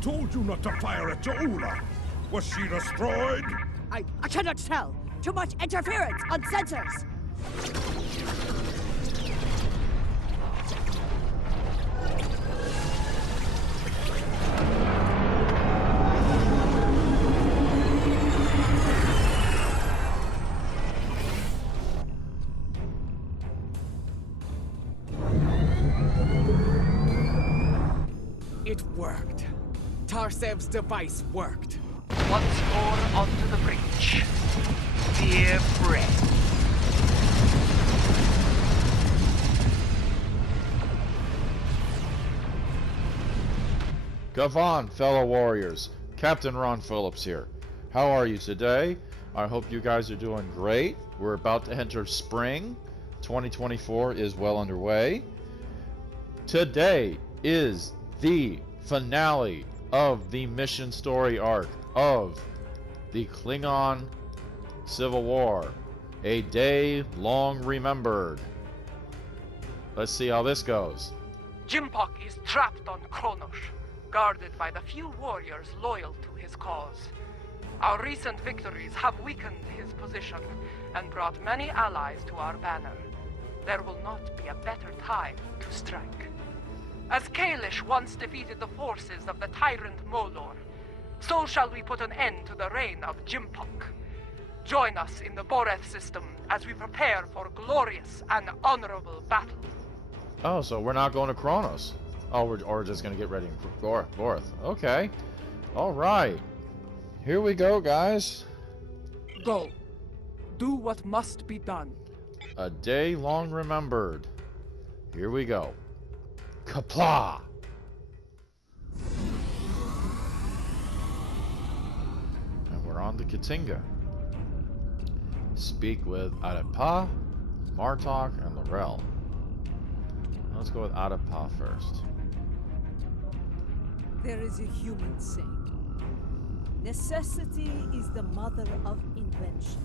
told you not to fire at Jaula. Was she destroyed? I cannot tell. Too much interference on sensors. It worked. Tarsev's device worked. Once more onto the breach. Dear friend. Gavon, fellow warriors. Captain Ron Phillips here. How are you today? I hope you guys are doing great. We're about to enter spring. 2024 is well underway. Today is the finale of the mission story arc of the Klingon Civil War. A day long remembered. Let's see how this goes. Jimpock is trapped on Kronos, guarded by the few warriors loyal to his cause. Our recent victories have weakened his position and brought many allies to our banner. There will not be a better time to strike. As Kalish once defeated the forces of the tyrant Molor, so shall we put an end to the reign of Jimpock. Join us in the Boreth system as we prepare for glorious and honorable battle. Oh, so we're not going to Kronos. Oh, we're just going to get ready in Boreth. Okay. All right. Here we go, guys. Go. Do what must be done. A day long remembered. Here we go. Kapla! And we're on to Katinga. Speak with Adepa, Martok, and Laurel. Let's go with Adepa first. There is a human saying. Necessity is the mother of invention.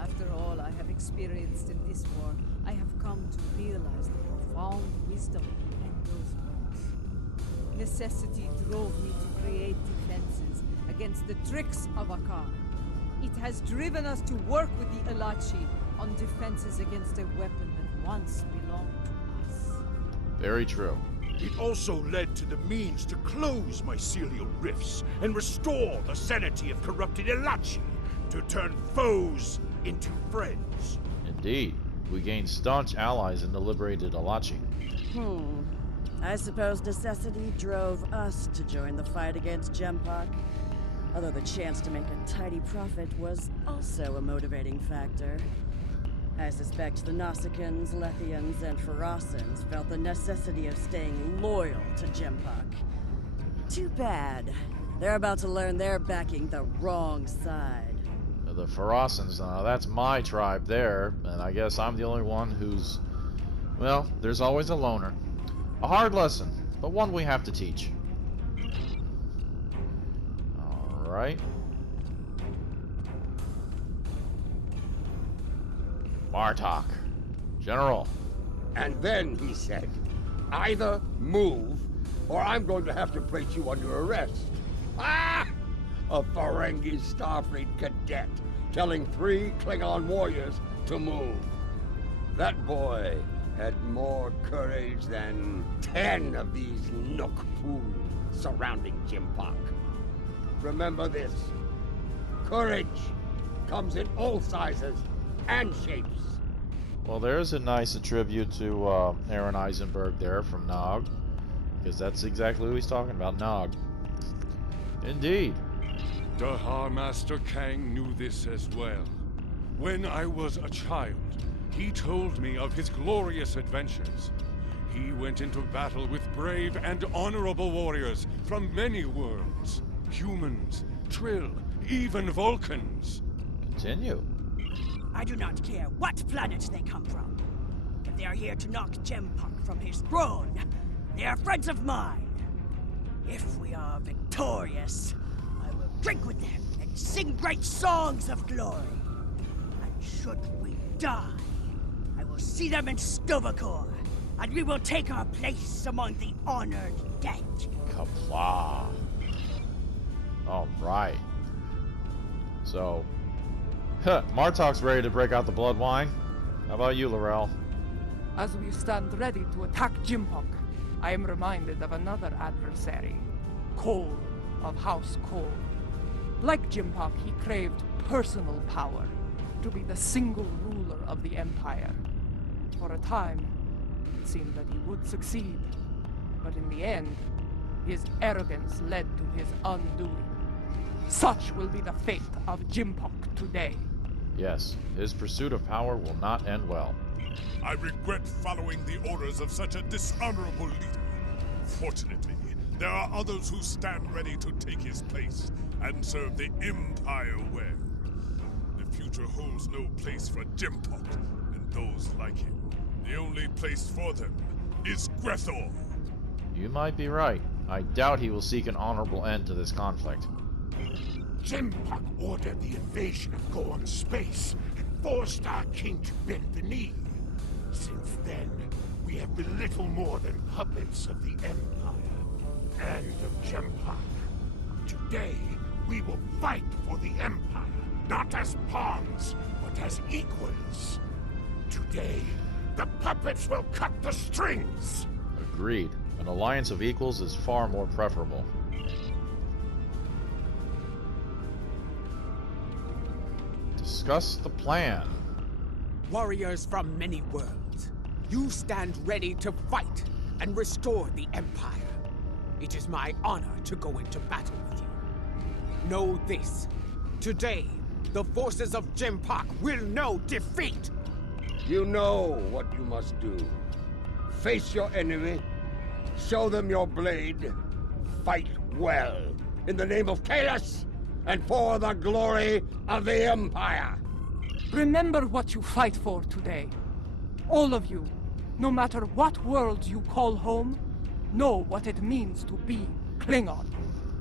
After all I have experienced in this war, I have come to realize the profound wisdom in those words. Necessity drove me to create defenses against the tricks of Akar. It has driven us to work with the Elachi on defenses against a weapon that once belonged to us. Very true. It also led to the means to close mycelial rifts and restore the sanity of corrupted Elachi, to turn foes into friends. Indeed. We gained staunch allies in the liberated Elachi. I suppose necessity drove us to join the fight against Jempock. Although the chance to make a tidy profit was also a motivating factor. I suspect the Nausicaans, Lethians, and Pharasans felt the necessity of staying loyal to Jempock. Too bad. They're about to learn they're backing the wrong side. The Pharasans, that's my tribe there, and I guess I'm the only one who's... Well, there's always a loner. A hard lesson, but one we have to teach. Alright. Martok. General. And then he said, either move, or I'm going to have to place you under arrest. Ah! A Ferengi Starfleet cadet telling 3 Klingon warriors to move. That boy had more courage than 10 of these Nook fools surrounding Jimpock. Remember this. Courage comes in all sizes and shapes. Well, there's a nice tribute to Aaron Eisenberg there from Nog, because that's exactly who he's talking about, Nog. Indeed. Dahar Master Kang knew this as well. When I was a child, he told me of his glorious adventures. He went into battle with brave and honorable warriors from many worlds. Humans, Trill, even Vulcans. Continue. I do not care what planet they come from. If they are here to knock Jempock from his throne, they are friends of mine. If we are victorious, I will drink with them and sing great songs of glory. And should we die, I will see them in Sto-vo-kor, and we will take our place among the honored dead. Qapla'. Alright. So, Martok's ready to break out the blood wine. How about you, Laurel? As we stand ready to attack Jimpock, I am reminded of another adversary, Cole of House Cole. Like Jimpock, he craved personal power, to be the single ruler of the Empire. For a time, it seemed that he would succeed, but in the end, his arrogance led to his undoing. Such will be the fate of Jimpock today. Yes, his pursuit of power will not end well. I regret following the orders of such a dishonorable leader. Fortunately, there are others who stand ready to take his place and serve the Empire well. The future holds no place for Jimpock and those like him. The only place for them is Grethor. You might be right. I doubt he will seek an honorable end to this conflict. Jimpock ordered the invasion of Gorn space and forced our king to bend the knee. Since then, we have been little more than puppets of the Empire and of Jimpock. Today, we will fight for the Empire, not as pawns, but as equals. Today, the puppets will cut the strings. Agreed. An alliance of equals is far more preferable. Discuss the plan. Warriors from many worlds, you stand ready to fight and restore the Empire. It is my honor to go into battle with you. Know this. Today, the forces of Jimpock will know defeat. You know what you must do. Face your enemy, show them your blade, fight well, in the name of Kahless, and for the glory of the Empire. Remember what you fight for today. All of you, no matter what world you call home, know what it means to be Klingon.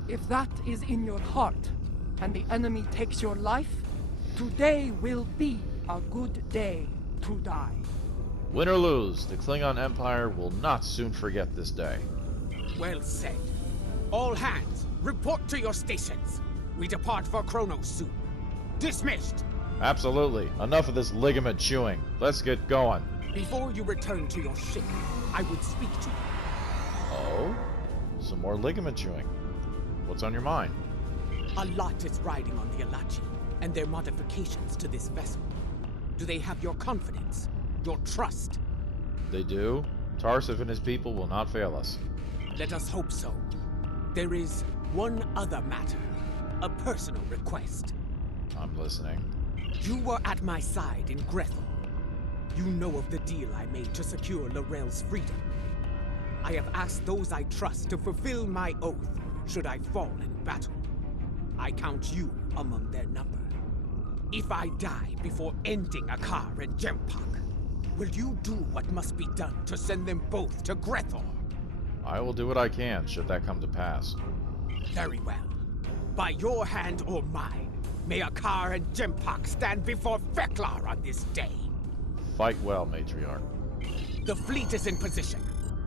If that is in your heart, and the enemy takes your life, today will be a good day to die. Win or lose, the Klingon Empire will not soon forget this day. Well said. All hands, report to your stations. We depart for Kronos soon. Dismissed. Absolutely. Enough of this ligament chewing. Let's get going. Before you return to your ship, I would speak to you. Oh? Some more ligament chewing. What's on your mind? A lot is riding on the Alachi, and their modifications to this vessel. Do they have your confidence? Your trust? They do. Tarsif and his people will not fail us. Let us hope so. There is one other matter. A personal request. I'm listening. You were at my side in Grethor. You know of the deal I made to secure Laurel's freedom. I have asked those I trust to fulfill my oath should I fall in battle. I count you among their number. If I die before ending Akar and Jimpock, will you do what must be done to send them both to Grethor? I will do what I can, should that come to pass. Very well. By your hand or mine, may Akar and Jimpock stand before Fek'Lar on this day. Fight well, Matriarch. The fleet is in position.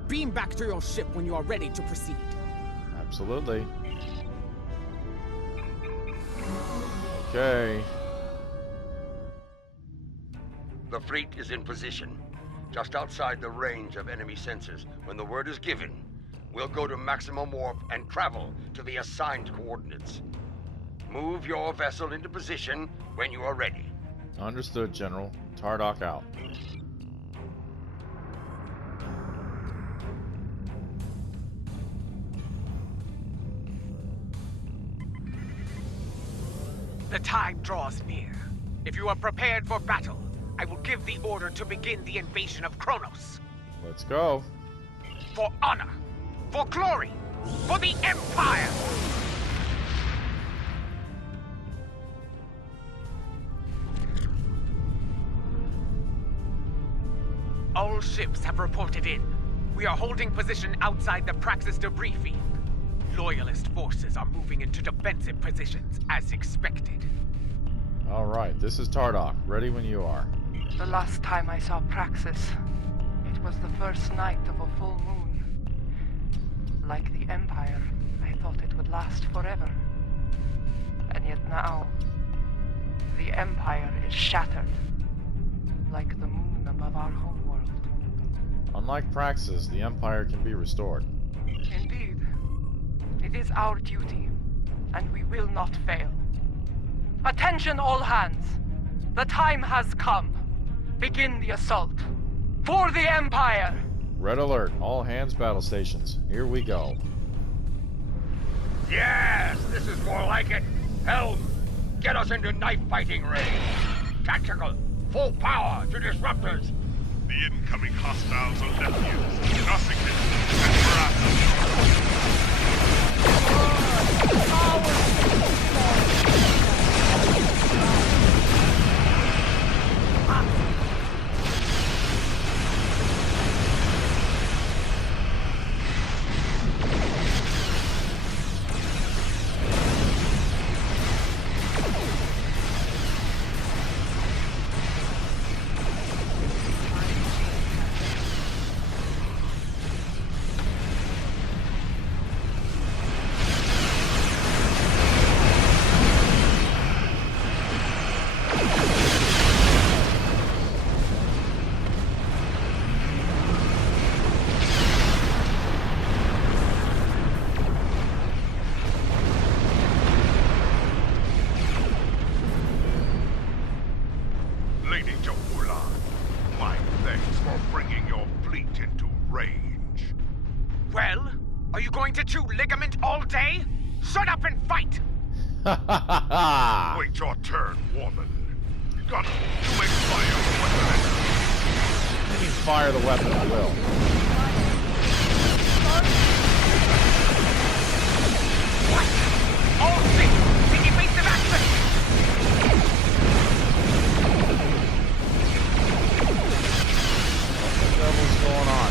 Beam back to your ship when you are ready to proceed. Absolutely. Okay. The fleet is in position, just outside the range of enemy sensors. When the word is given, we'll go to maximum warp and travel to the assigned coordinates. Move your vessel into position when you are ready. Understood, General. Tardok out. The time draws near. If you are prepared for battle, I will give the order to begin the invasion of Kronos. Let's go. For honor, for glory, for the Empire! All ships have reported in. We are holding position outside the Praxis debris field. Loyalist forces are moving into defensive positions, as expected. Alright, this is Tardok. Ready when you are. The last time I saw Praxis, it was the first night of a full moon. Like the the Empire, I thought it would last forever. And yet now, the Empire is shattered, like the moon above our homeworld. Unlike Praxis, the Empire can be restored. Indeed. It is our duty, and we will not fail. Attention all hands! The time has come. Begin the assault. For the Empire! Red alert, all hands battle stations. Here we go. Yes, this is more like it. Helm, get us into knife fighting range. Tactical, full power to disruptors. The incoming hostiles are Lephians, Nausicaans, and Marathons. Lady Jaula, my thanks for bringing your fleet into range. Well, are you going to chew ligament all day? Shut up and fight! Wait your turn, woman. Gun, you may fire the weapon. You mean fire the weapon at will. What? All six! Take evasive action! What the devil's going on?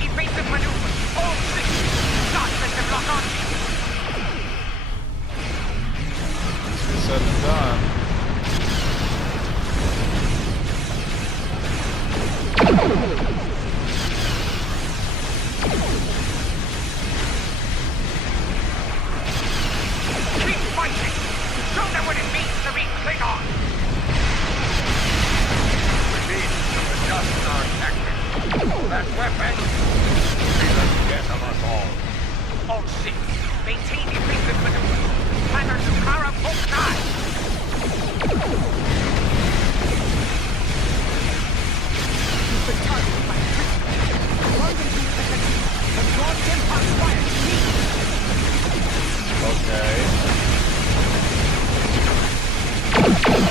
Evasive maneuver! All six! Not let them lock on! Easier said than done. Keep fighting! Show them what it means to be Klingon! We need to adjust our tactics. That weapon is the death of us all. All six! Maintain evasive maneuver! Pattern to Kara Polk 9! You've been targeted by a trick. London to the attention. The broad Genpot fire to me! Okay.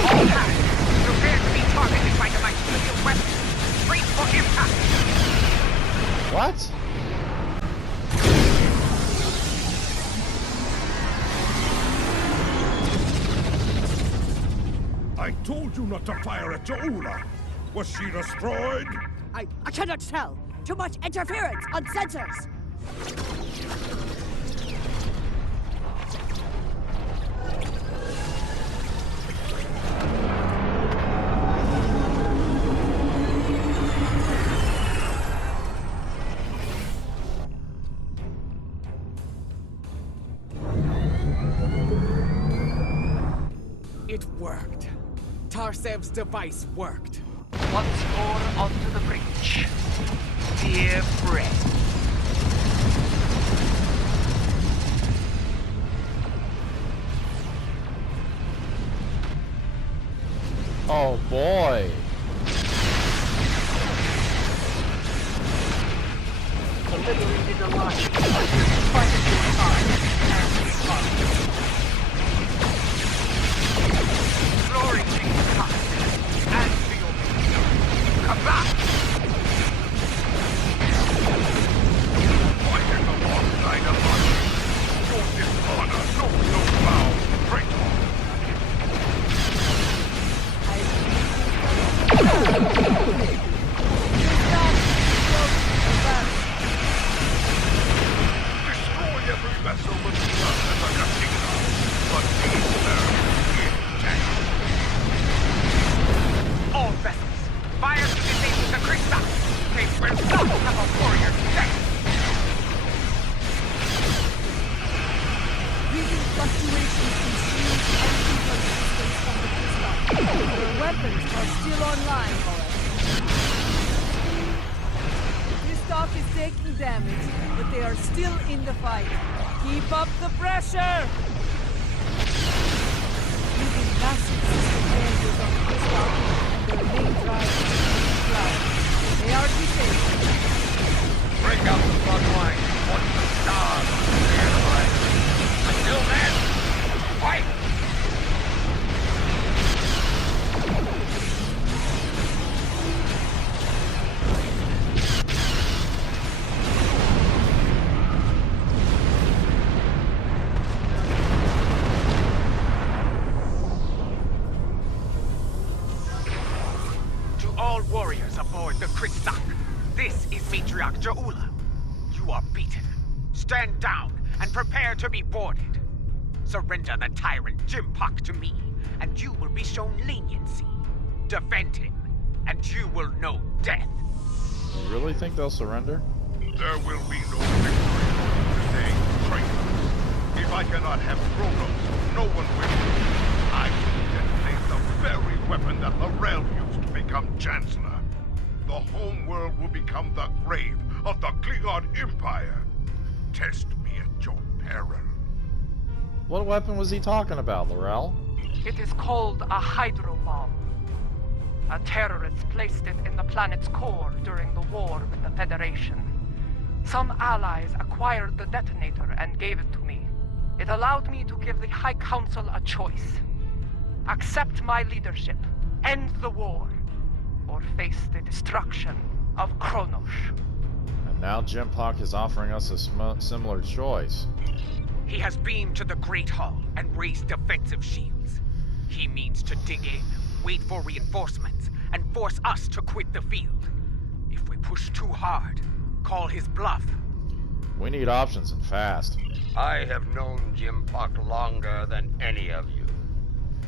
All hands! Prepare to be targeted by the Mycelial weapon. Brace for impact! What? I told you not to fire at Jaula. Was she destroyed? I cannot tell. Too much interference on sensors. It worked. Tarsev's device worked. Once more onto the breach. Dear friend. Oh boy. Obliterated the launch. Fight at your time and respond. Glory to God and to your people. Come back! Fight in the wrong side of us. Your dishonor knows no bounds, traitor. Destroy every vessel with blood as a casino, but these serve intact. All vessels, fire to disable the crystal. They will not have a warrior dead. Reading fluctuations in shield and signal distance from the crystal. Their weapons are still online, however. Kristoff is taking damage, but they are still in the fight. Keep up the pressure! Using massive system failures on Kristoff and their main driver, Cloud. They are disabled. Break out the front line. Watch the stars on the airline. Until then, fight! To all warriors aboard the Kristak, this is Matriarch Ja'ula. You are beaten. Stand down and prepare to be boarded. Surrender the tyrant Jimpak to me, and you will be shown leniency. Defend him, and you will know death. You really think they'll surrender? There will be no victory today, traitor. If I cannot have Kronos, no one will. I will detonate the very weapon that Lorel used to become Chancellor. The homeworld will become the grave of the Klingon Empire. Test me at your peril. What weapon was he talking about, Laurel? It is called a hydrobomb. A terrorist placed it in the planet's core during the war with the Federation. Some allies acquired the detonator and gave it to me. It allowed me to give the High Council a choice. Accept my leadership, end the war, or face the destruction of Kronos. And now Jimpak is offering us a similar choice. He has beamed to the Great Hall and raised defensive shields. He means to dig in, wait for reinforcements, and force us to quit the field. If we push too hard, call his bluff. We need options and fast. I have known Jimpak longer than any of you.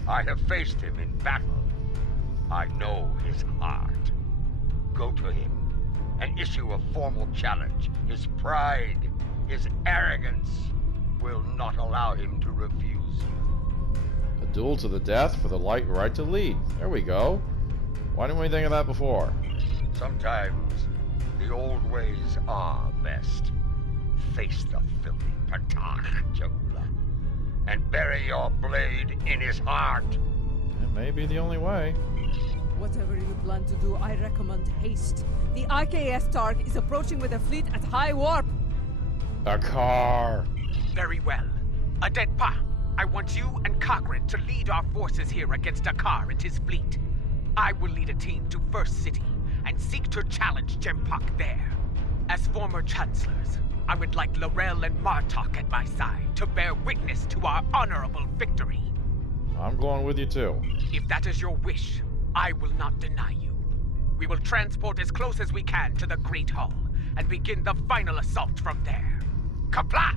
I have faced him in battle. I know his heart. Go to him and issue a formal challenge. His pride, his arrogance will not allow him to refuse you. A duel to the death for the right to lead. There we go. Why didn't we think of that before? Sometimes the old ways are best. Face the filthy Patach, Ja'ula, and bury your blade in his heart. It may be the only way. Whatever you plan to do, I recommend haste. The IKS Targ is approaching with a fleet at high warp. A car. Very well. Adetpa, I want you and Cochrane to lead our forces here against Akar and his fleet. I will lead a team to First City and seek to challenge Jimpak there. As former chancellors, I would like Lorel and Martok at my side to bear witness to our honorable victory. I'm going with you too. If that is your wish, I will not deny you. We will transport as close as we can to the Great Hall and begin the final assault from there. Kapla!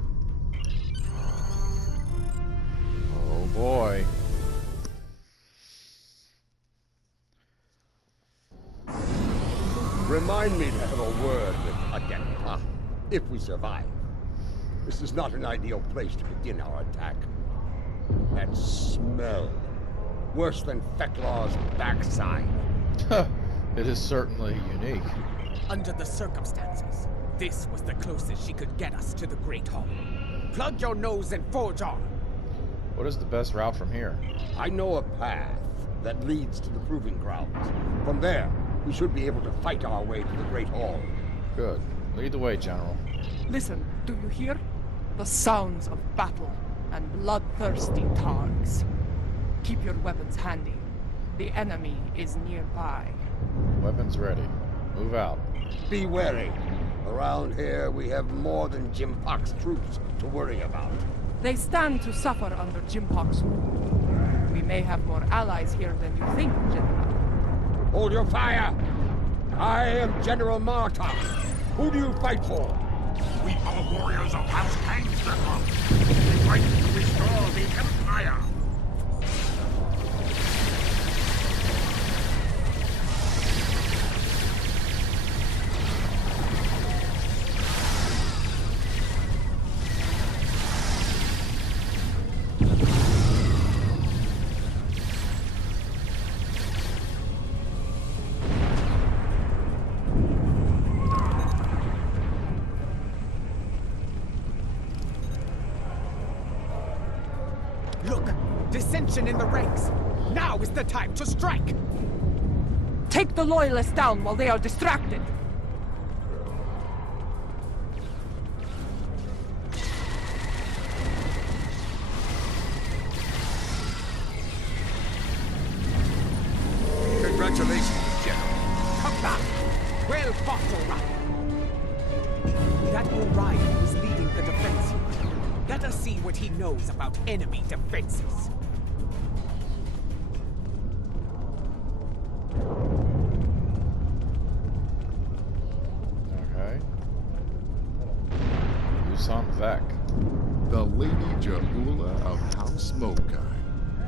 Oh boy. Remind me to have a word with Adetpa, if we survive. This is not an ideal place to begin our attack. That smell worse than Feklar's backside. It is certainly unique. Under the circumstances, this was the closest she could get us to the Great Hall. Plug your nose and forge on. What is the best route from here? I know a path that leads to the Proving Grounds. From there, we should be able to fight our way to the Great Hall. Good. Lead the way, General. Listen, do you hear? The sounds of battle and bloodthirsty targs. Keep your weapons handy. The enemy is nearby. Weapons ready. Move out. Be wary. Around here, we have more than Jimpok's troops to worry about. They stand to suffer under Jimpok's rule. We may have more allies here than you think, General. Hold your fire! I am General Martok. Who do you fight for? We are warriors of House Kang, General. We fight to restore the Empire. Look! Dissension in the ranks! Now is the time to strike! Take the Loyalists down while they are distracted! Congratulations, General. Come back! Well fought, Orion! That Orion was leading the defense here. Let us see what he knows about enemy defenses. Okay. Usan Vek. The Lady Jahula of House Mokai.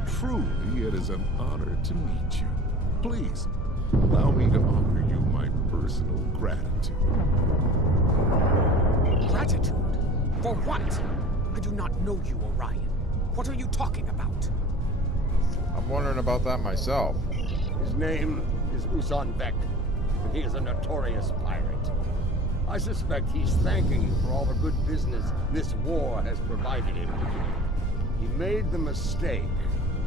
Truly, it is an honor to meet you. Please, allow me to offer you my personal gratitude. Gratitude? For what? I do not know you, Orion. What are you talking about? I'm wondering about that myself. His name is Usan Vek, and he is a notorious pirate. I suspect he's thanking you for all the good business this war has provided him. He made the mistake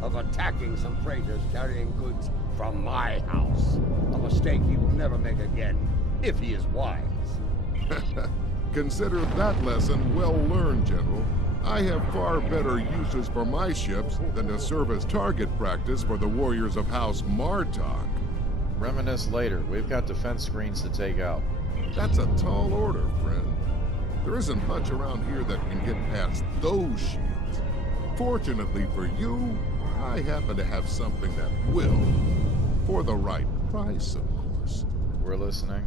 of attacking some freighters carrying goods from my house. A mistake he will never make again, if he is wise. Consider that lesson well learned, General. I have far better uses for my ships than to serve as target practice for the warriors of House Martok. Reminisce later. We've got defense screens to take out. That's a tall order, friend. There isn't much around here that can get past those shields. Fortunately for you, I happen to have something that will. For the right price, of course. We're listening.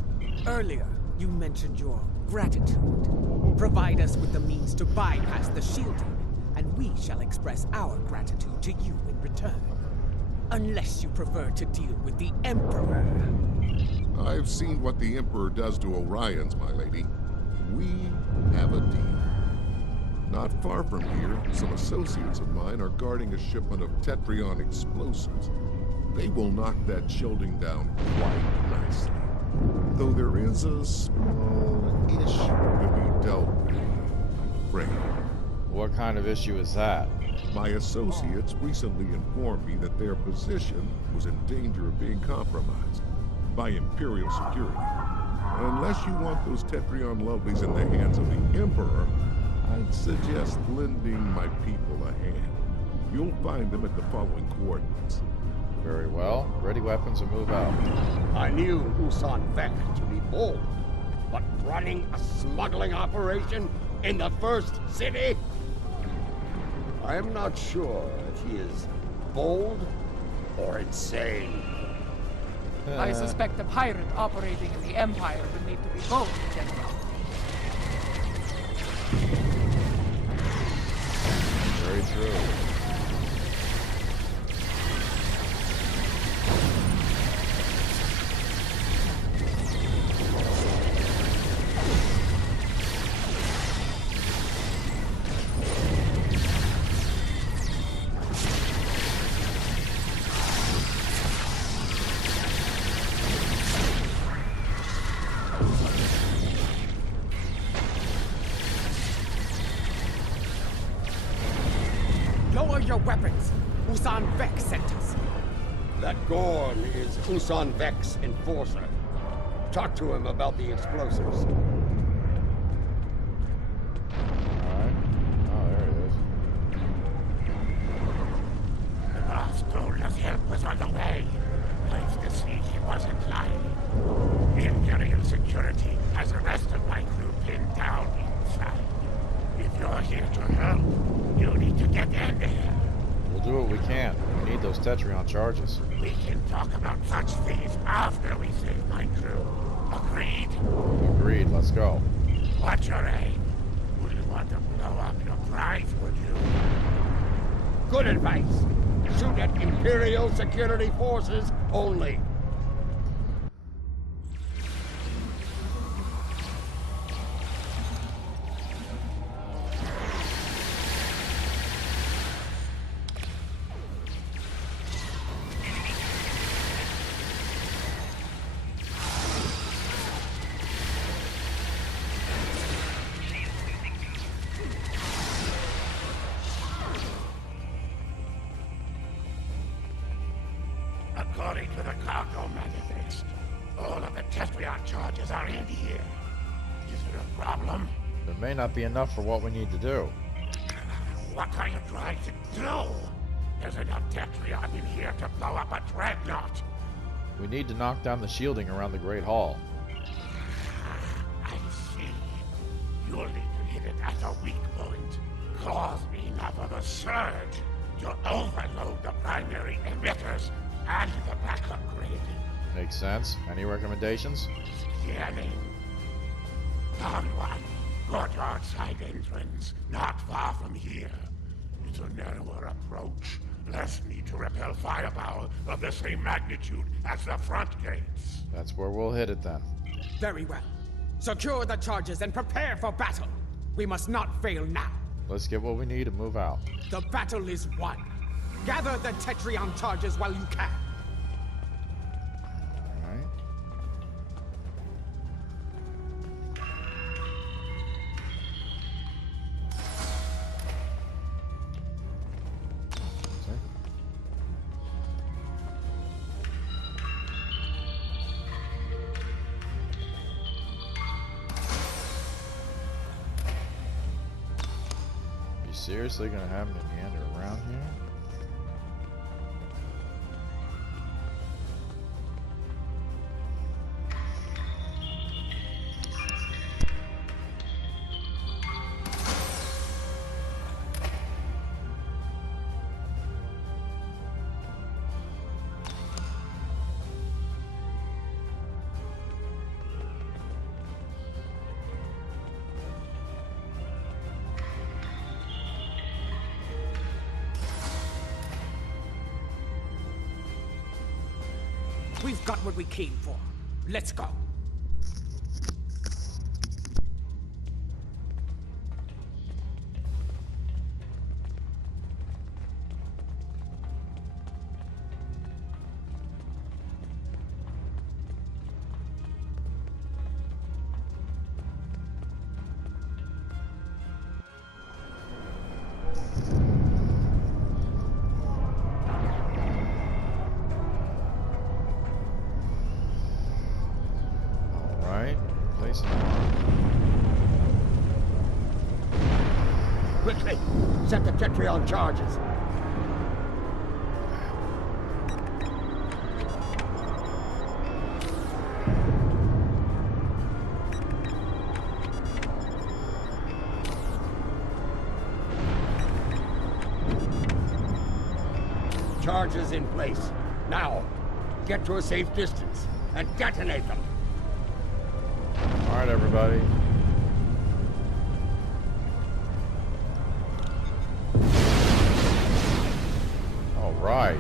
Earlier, you mentioned your gratitude. Provide us with the means to bypass the shielding, and we shall express our gratitude to you in return. Unless you prefer to deal with the Emperor. I've seen what the Emperor does to Orions, my lady. We have a deal. Not far from here, some associates of mine are guarding a shipment of Tetrion explosives. They will knock that shielding down quite nicely. Though there is a small issue to be dealt with, I'm afraid. What kind of issue is that? My associates recently informed me that their position was in danger of being compromised by Imperial security. Unless you want those Tetrion lovelies in the hands of the Emperor, I'd suggest lending my people a hand. You'll find them at the following coordinates. Very well. Ready weapons and move out. I knew Usan Vek to be bold, but running a smuggling operation in the first city? I am not sure if he is bold or insane. I suspect a pirate operating in the Empire would need to be both, General. Very true. Lower your weapons. Usan Vex sent us. That Gorn is Usan Vex enforcer. Talk to him about the explosives. Alright. Oh, there it is. The boss told us help was on the way. Nice to see he wasn't lying. Imperial security has the rest of my crew pinned down inside. If you're here to help, you need to get in there. We'll do what we can. We need those Tetrion charges. We can talk about such things after we save my crew. Agreed? Agreed, let's go. What's your aim? Wouldn't want to blow up your prize, would you? Good advice. Shoot at Imperial security forces only. According to the cargo manifest, all of the Tetrion charges are in here. Is it a problem? There may not be enough for what we need to do. What are you trying to do? There's enough Tetrion in here to blow up a dreadnought. We need to knock down the shielding around the Great Hall. I see. You'll need to hit it at a weak point. Cause enough of a surge to overload the primary emitters and the backup grid. Makes sense. Any recommendations? Scanning. Found one. Courtyard side entrance, not far from here. It's a narrower approach. Less need to repel firepower of the same magnitude as the front gates. That's where we'll hit it then. Very well. Secure the charges and prepare for battle. We must not fail now. Let's get what we need and move out. The battle is won. Gather the Tetrion charges while you can. Alright. You seriously gonna have me meander around here? We've got what we came for. Let's go. Quickly, set the Tetrion charges. Charges in place. Now, get to a safe distance and detonate them. All right, everybody. All right.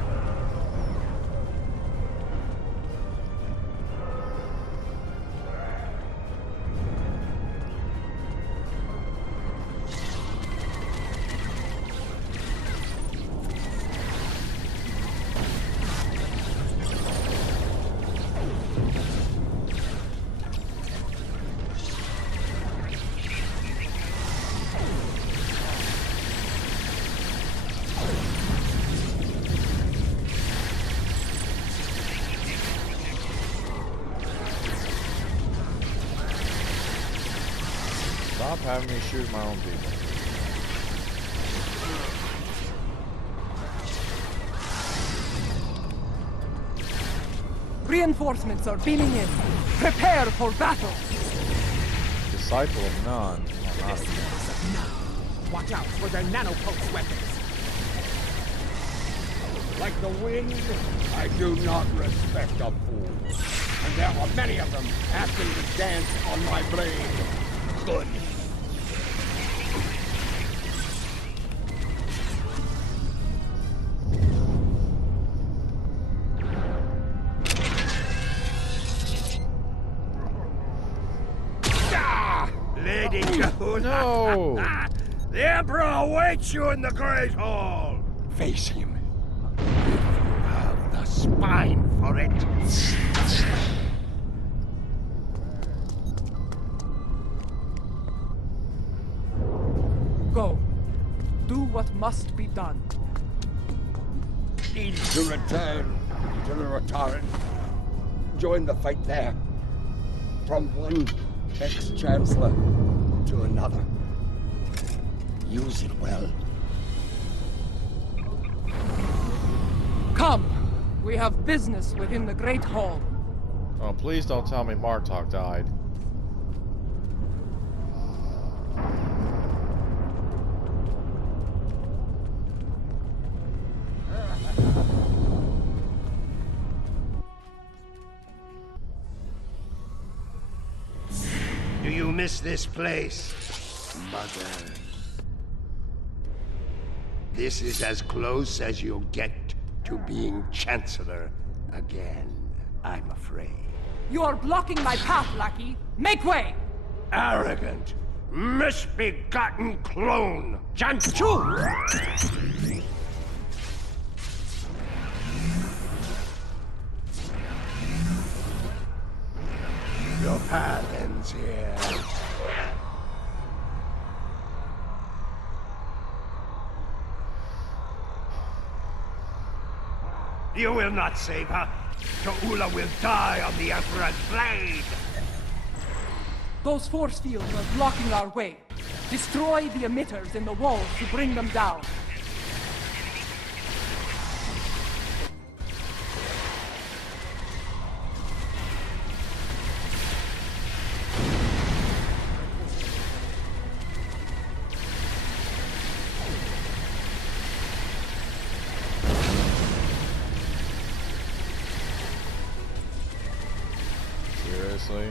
Stop having me shoot my own people. Reinforcements are beaming in. Prepare for battle. Disciple of none. Watch out for their nanopulse weapons. Like the wind, I do not respect a fool. And there are many of them asking to dance on my blade. Good. Lady Kahuna! No! The Emperor awaits you in the Great Hall! Face him. If you have the spine for it. Go. Do what must be done. Need to return to the Rotaran. Join the fight there. From one ex-chancellor to another. Use it well. Come! We have business within the Great Hall. Oh, please don't tell me Martok died. Do you miss this place, Mother? This is as close as you'll get to being Chancellor again, I'm afraid. You are blocking my path, lackey. Make way! Arrogant, misbegotten clone! Janchu! Your path ends here. You will not save her. Ta'ula will die on the Emperor's blade. Those force fields are blocking our way. Destroy the emitters in the walls to bring them down. Seriously?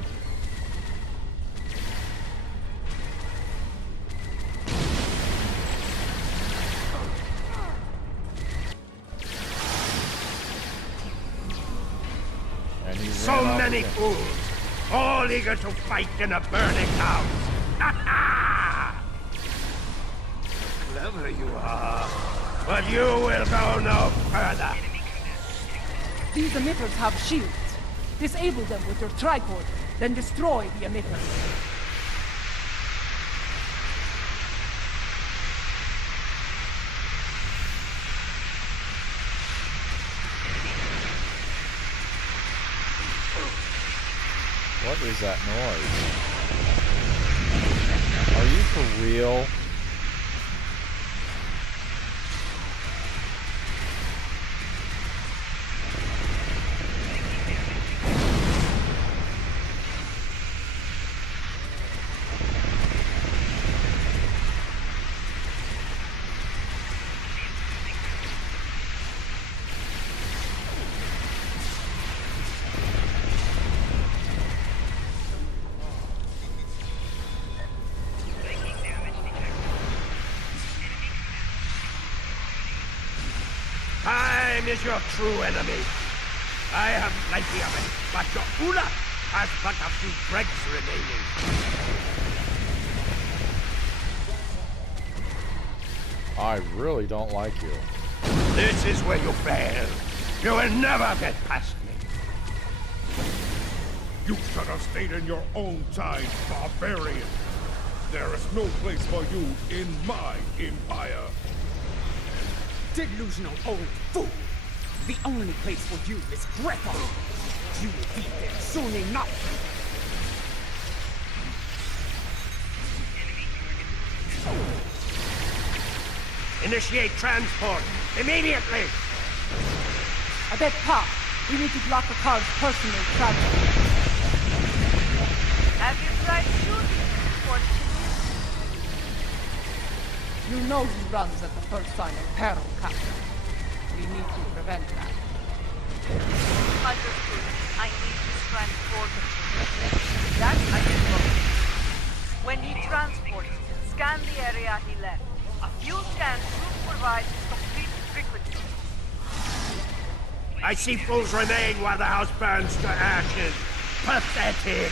And he So ran off many again. fools, all eager to fight in a burning house. Ha ha! Clever you are, but you will go no further. These emitters have shields. Disable them with your tricorder, then destroy the emitters. What is that noise? Are you for real? Time is your true enemy. I have plenty of it, but Ta'ula has but a few dregs remaining. I really don't like you. This is where you fail. You will never get past me. You should have stayed in your own time, barbarian. There is no place for you in my empire. Delusional old fool! The only place for you is Grephon! You will be there soon enough! Initiate transport! Immediately! Adet Pa, we need to block the car's personal travel. Have you tried shooting before You know he runs at the first sign of peril, Captain. We need to prevent that. Understood. I need this transporter. That I can do. When he transports, scan the area he left. A few scans will provide complete frequency. I see fools remain while the house burns to ashes. Pathetic!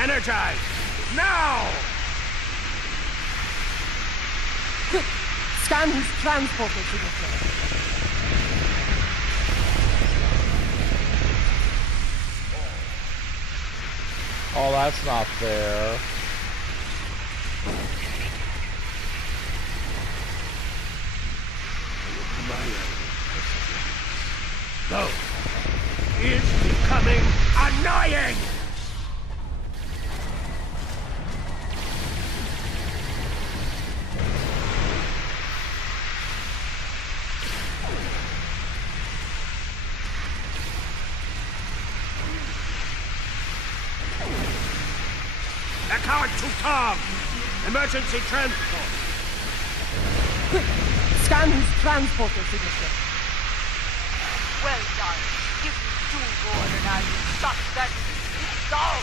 Energize! Now! Quick! Scan his transporter signature. Oh, that's not fair. Though, is becoming annoying! Account to Tom! Emergency transport! Quick! Scan his transporter signature. Well done. Give me 2 more and I will shut that down.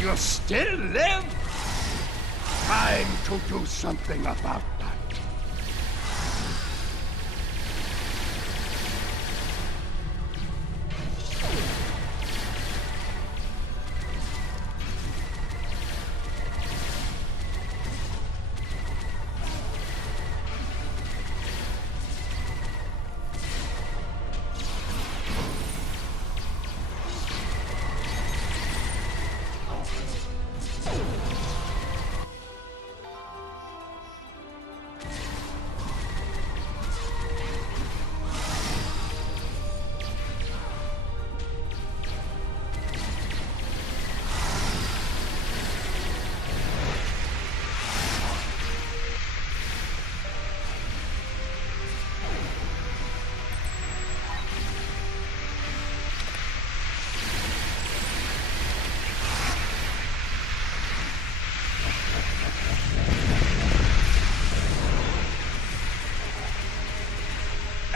You still live? Time to do something about that.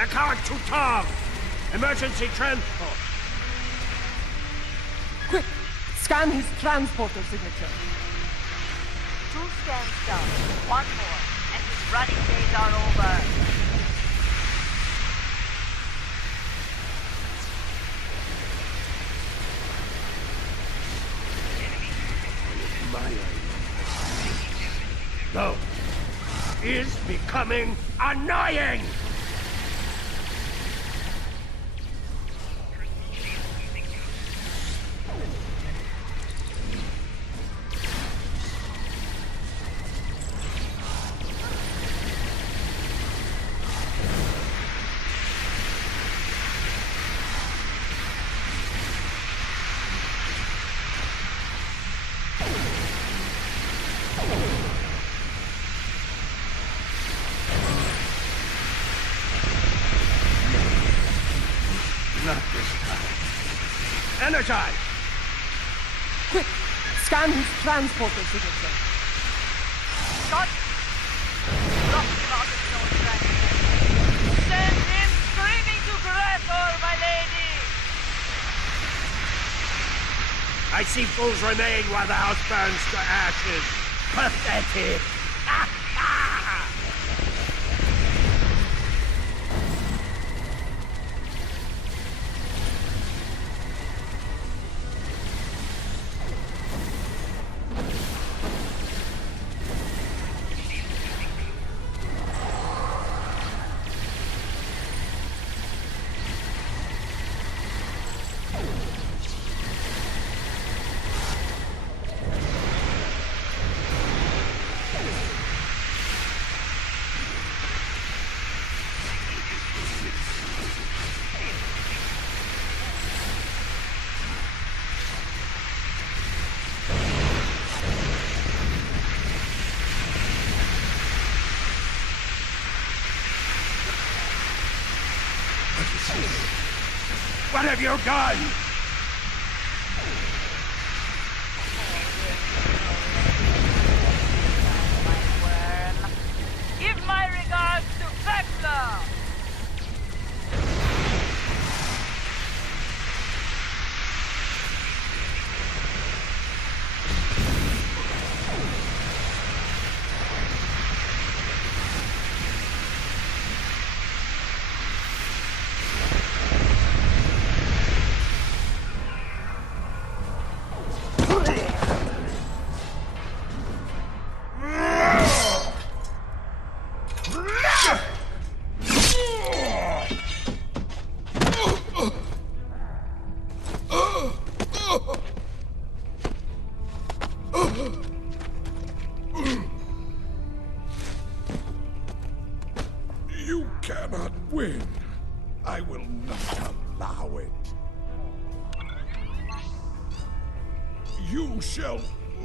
Account to Tom! Emergency transport! Quick! Scan his transporter signature. 2 scans done. 1 more, and his running days are over. Though, is becoming annoying! Not this time. Energize! Quick! Scan his transporter signature. Shut! Drop him out of no transport. Send him screaming to Gretor, my lady! I see fools remain while the house burns to ashes. Pathetic! What have you done? Give my regards to Vexla! You cannot win. I will not allow it. You shall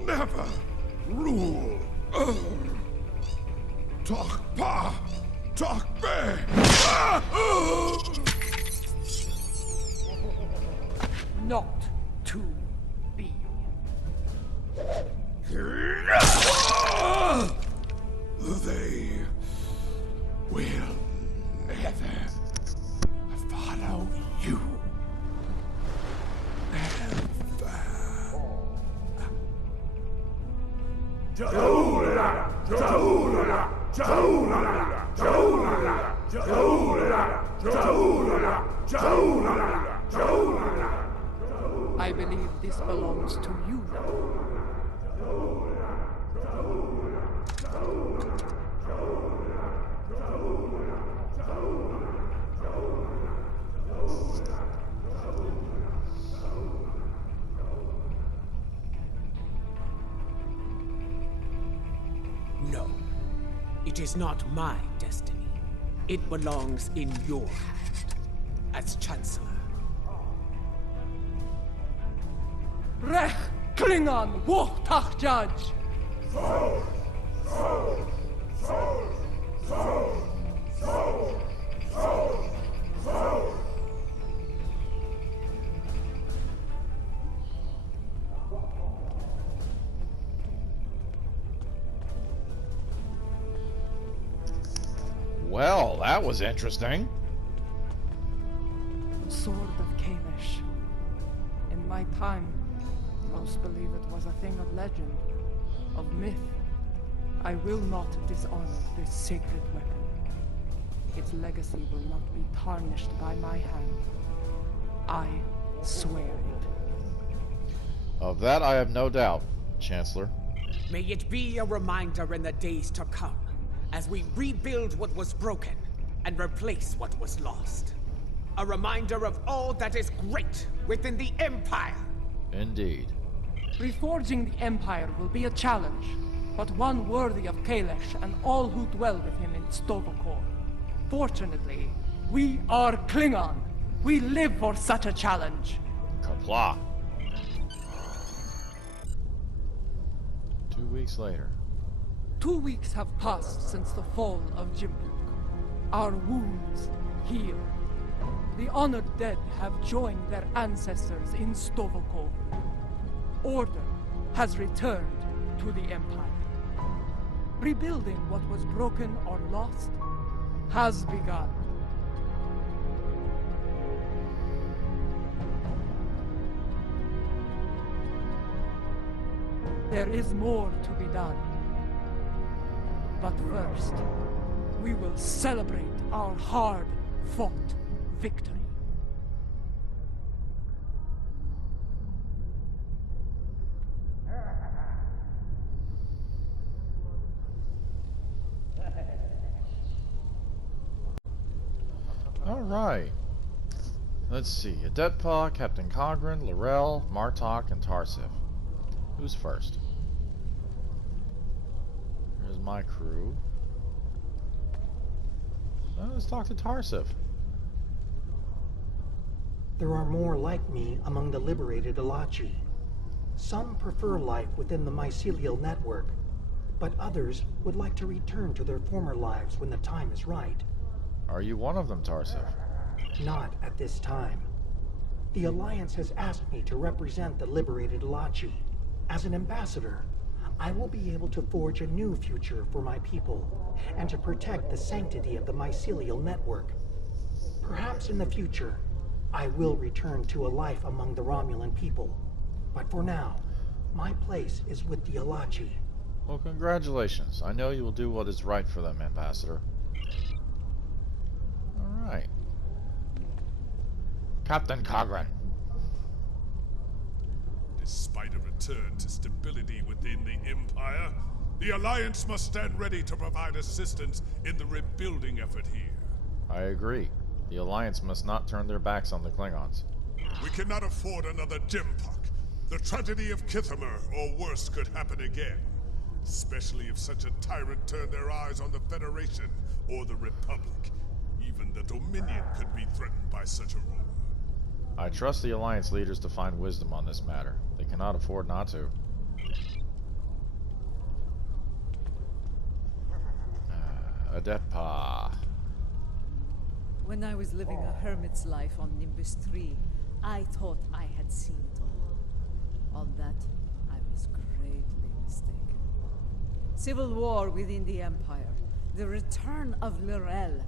never rule. Talk pa, talk be. Not to be. They will never follow you. I believe this belongs to you now. No. It is not my destiny. It belongs in your hand, as Chancellor. Rech Klingon Wuchtach Judge! Well, that was interesting. The Sword of Kalish. In my time, most believe it was a thing of legend, of myth. I will not dishonor this sacred weapon. Its legacy will not be tarnished by my hand. I swear it. Of that I have no doubt, Chancellor. May it be a reminder in the days to come, as we rebuild what was broken and replace what was lost. A reminder of all that is great within the Empire. Indeed. Reforging the Empire will be a challenge, but one worthy of Kalish and all who dwell with him in Sto-vo-kor. Fortunately, we are Klingon. We live for such a challenge. Kapla. 2 weeks later. 2 weeks have passed since the fall of Jimpuk. Our wounds heal. The honored dead have joined their ancestors in Sto-vo-kor. Order has returned to the Empire. Rebuilding what was broken or lost has begun. There is more to be done. But first, we will celebrate our hard-fought victory. All right. Let's see. Adetpa, Captain Cogran, L'Rell, Martok, and Tarsif. Who's first? Here's my crew. Well, let's talk to Tarsif. There are more like me among the liberated Alachi. Some prefer life within the mycelial network, but others would like to return to their former lives when the time is right. Are you one of them, Tarsif? Not at this time. The Alliance has asked me to represent the liberated Alachi. As an ambassador, I will be able to forge a new future for my people, and to protect the sanctity of the mycelial network. Perhaps in the future, I will return to a life among the Romulan people. But for now, my place is with the Alachi. Well, congratulations. I know you will do what is right for them, Ambassador. Alright. Captain Cogran. Despite a return to stability within the Empire, the Alliance must stand ready to provide assistance in the rebuilding effort here. I agree. The Alliance must not turn their backs on the Klingons. We cannot afford another Jempok. The tragedy of Kithamer, or worse, could happen again. Especially if such a tyrant turned their eyes on the Federation or the Republic. Even the Dominion could be threatened by such a rule. I trust the Alliance leaders to find wisdom on this matter. They cannot afford not to. Adepa. When I was living a hermit's life on Nimbus 3, I thought I had seen it all. On that, I was greatly mistaken. Civil war within the Empire, the return of Lorel,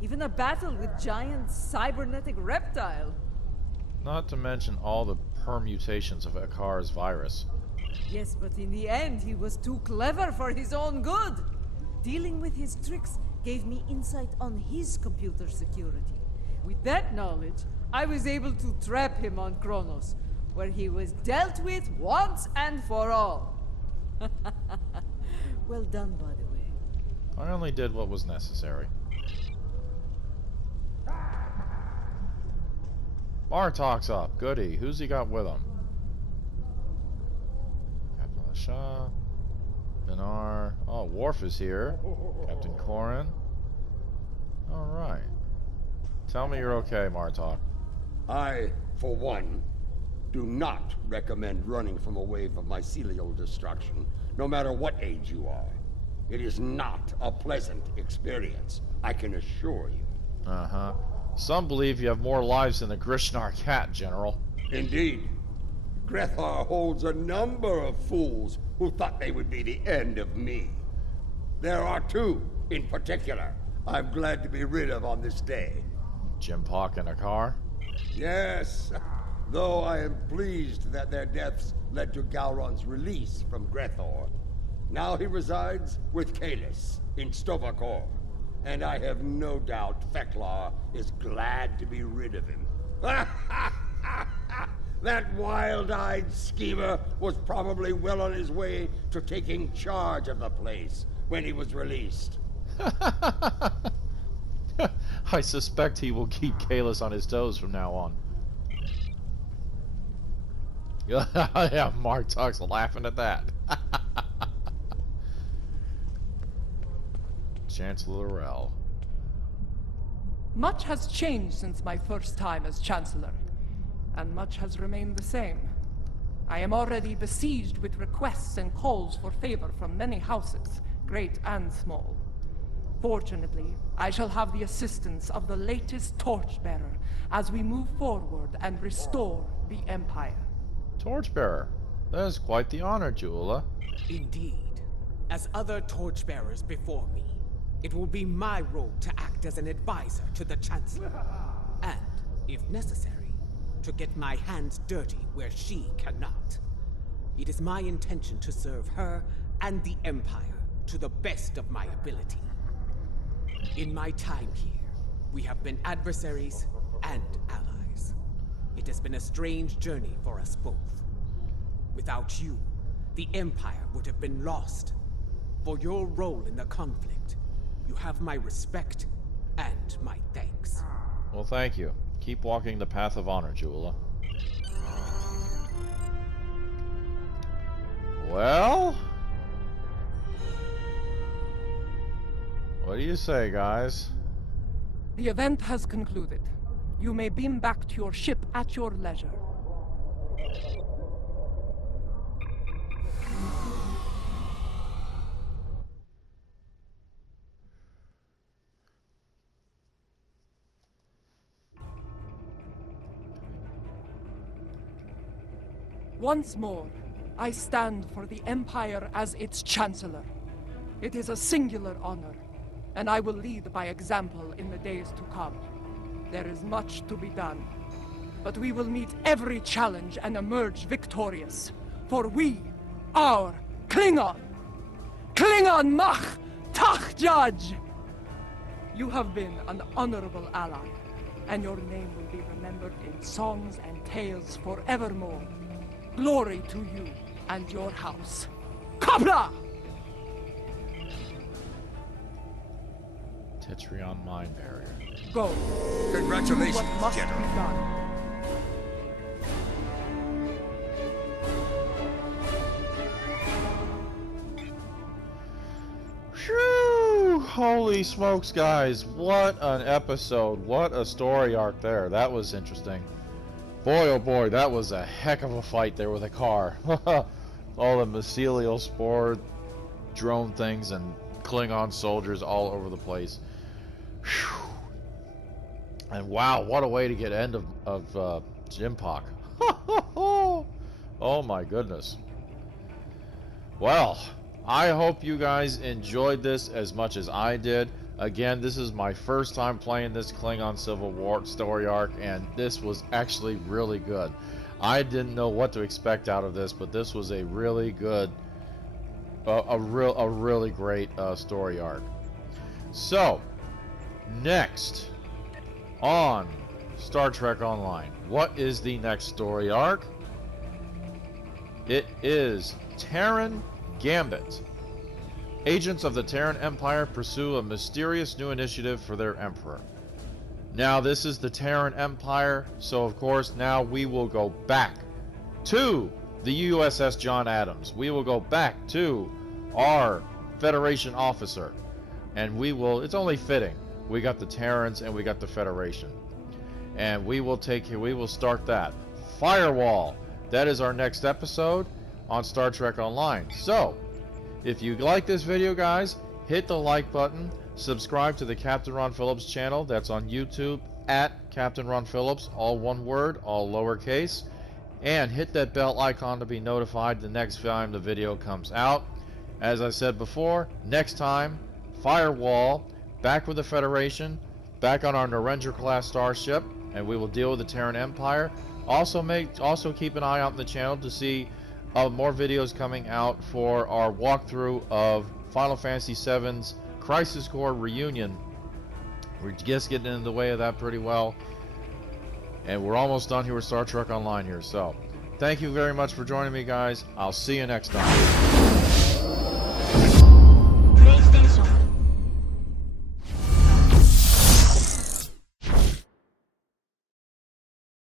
even a battle with giant cybernetic reptile. Not to mention all the permutations of Akar's virus. Yes, but in the end, he was too clever for his own good. Dealing with his tricks gave me insight on his computer security. With that knowledge, I was able to trap him on Kronos, where he was dealt with once and for all. Well done, by the way. I only did what was necessary. Bartok's up. Goody. Who's he got with him? Captain Lasha. Benar. Oh, Worf is here. Captain Korin. Alright. Tell me you're okay, Martok. I, for one, do not recommend running from a wave of mycelial destruction, no matter what age you are. It is not a pleasant experience, I can assure you. Uh-huh. Some believe you have more lives than the Grishnar cat, General. Indeed. Grethar holds a number of fools who thought they would be the end of me. There are two, in particular, I'm glad to be rid of on this day. Jempok and Akar? Yes, though I am pleased that their deaths led to Gowron's release from Grethor. Now he resides with Kalis in Stovakor, and I have no doubt Feklar is glad to be rid of him. That wild-eyed schemer was probably well on his way to taking charge of the place when he was released. I suspect he will keep Kalis on his toes from now on. Yeah, Martok's laughing at that. Chancellor Lorel. Much has changed since my first time as Chancellor, and much has remained the same. I am already besieged with requests and calls for favor from many houses, great and small. Fortunately, I shall have the assistance of the latest Torchbearer as we move forward and restore the Empire. Torchbearer? That is quite the honor, Jula. Indeed. As other Torchbearers before me, it will be my role to act as an advisor to the Chancellor. And, if necessary, to get my hands dirty where she cannot. It is my intention to serve her and the Empire to the best of my ability. In my time here, we have been adversaries and allies. It has been a strange journey for us both. Without you, the Empire would have been lost. For your role in the conflict, you have my respect and my thanks. Well, thank you. Keep walking the path of honor, Jula. Well? What do you say, guys? The event has concluded. You may beam back to your ship at your leisure. Once more, I stand for the Empire as its Chancellor. It is a singular honor, and I will lead by example in the days to come. There is much to be done, but we will meet every challenge and emerge victorious. For we are Klingon! Klingon Mach Tach Judge! You have been an honorable ally, and your name will be remembered in songs and tales forevermore. Glory to you and your house. Qapla'! Tetrion Mine Barrier. Go. Congratulations, What must General. be done. Phew! Holy smokes, guys. What an episode. What a story arc there. That was interesting. Boy, oh boy, that was a heck of a fight there with a car. All the mycelial spore drone things and Klingon soldiers all over the place. Whew. And wow, what a way to get end of Jimpock. Oh my goodness. Well, I hope you guys enjoyed this as much as I did. Again, this is my first time playing this Klingon Civil War story arc, and this was actually really good. I didn't know what to expect out of this, but this was a really good, a really great story arc. So, next on Star Trek Online, what is the next story arc? It is Terran Gambit. Agents of the Terran Empire pursue a mysterious new initiative for their Emperor. Now, this is the Terran Empire, so of course now we will go back to the USS John Adams. We will go back to our Federation officer, and we will, it's only fitting, we got the Terrans and we got the Federation, and we will start that. Firewall, that is our next episode on Star Trek Online. So, if you like this video, guys, hit the like button, subscribe to the Captain Ron Phillips channel. That's on YouTube at Captain Ron Phillips, all one word, all lowercase, and hit that bell icon to be notified the next time the video comes out. As I said before, next time, Firewall, back with the Federation, back on our Narendra class starship, and we will deal with the Terran Empire. Also keep an eye out on the channel to see more videos coming out for our walkthrough of Final Fantasy VII's Crisis Core Reunion. We're just getting in the way of that pretty well, and we're almost done here with Star Trek Online here. So, thank you very much for joining me, guys. I'll see you next time.